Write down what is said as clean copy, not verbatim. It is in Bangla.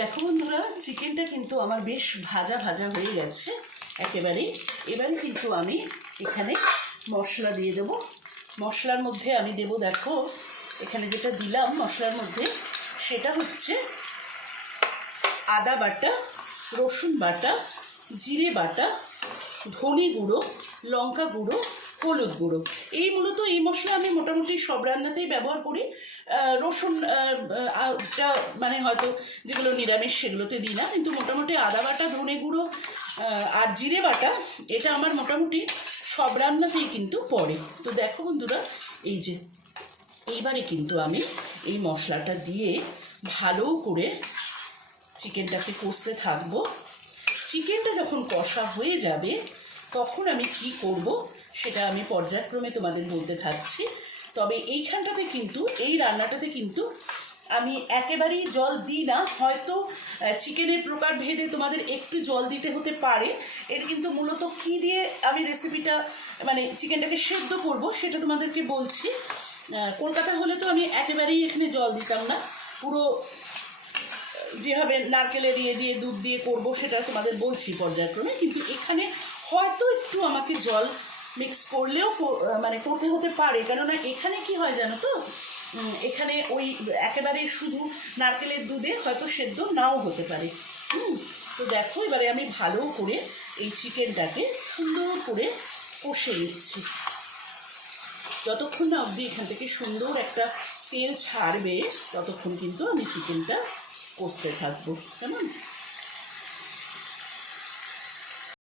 দেখো বন্ধুরা, চিকেনটা কিন্তু আমার বেশ ভাজা ভাজা হয়ে গেছে একেবারেই। এবারে কিন্তু আমি এখানে মশলা দিয়ে দেব। মশলার মধ্যে আমি দেব, দেখো এখানে যেটা দিলাম মশলার মধ্যে, সেটা হচ্ছে আদা বাটা, রসুন বাটা, জিরে বাটা, ধনে গুঁড়ো, লঙ্কা গুঁড়ো, হলুদ গুঁড়ো। এই মূলত এই মশলা আমি মোটামুটি সব রান্নাতেই ব্যবহার করি। রসুন মানে হয়তো যেগুলো নিরামিষ সেগুলোতে দিই না, কিন্তু মোটামুটি আদা বাটা, ধনে গুঁড়ো আর জিরে বাটা এটা আমার মোটামুটি সব রান্নাতেই কিন্তু পড়ে। তো দেখো বন্ধুরা, এই যে এইবারে কিন্তু আমি এই মশলাটা দিয়ে ভালো করে চিকেনটাকে কষতে থাকবো। চিকেনটা যখন কষা হয়ে যাবে তখন আমি কি করব সেটা আমি পর্যায়ক্রমে তোমাদের বলতে থাকছি। তবে এইখানটাতে কিন্তু, এই রান্নাটাতে কিন্তু আমি একেবারেই জল দিই না। হয়তো চিকেনের প্রকার ভেদে তোমাদের একটু জল দিতে হতে পারে। এটা কিন্তু মূলত কি দিয়ে আমি রেসিপিটা মানে চিকেনটাকে সেদ্ধ করব সেটা তোমাদেরকে বলছি। কলকাতা হলে তো আমি একেবারেই এখানে জল দিতাম না, পুরো যেভাবে নারকেলে দিয়ে দুধ দিয়ে করব সেটা তোমাদের বলছি পর্যায়ক্রমে। কিন্তু এখানে হয়তো একটু আমাকে জল মিক্স করলেও মানে করতে হতে পারে, কেননা এখানে কি হয় জানো তো, এখানে ওই একেবারে শুধু নারকেলের দুধে হয়তো সেদ্ধ নাও হতে পারে। তো দেখো, এবারে আমি ভালো করে এই চিকেনটাকে সুন্দর করে কষে নিচ্ছি। যতক্ষণ না অবধি এখান থেকে সুন্দর একটা তেল ছাড়বে ততক্ষণ কিন্তু আমি চিকেনটা কষতে থাকবো, কেমন।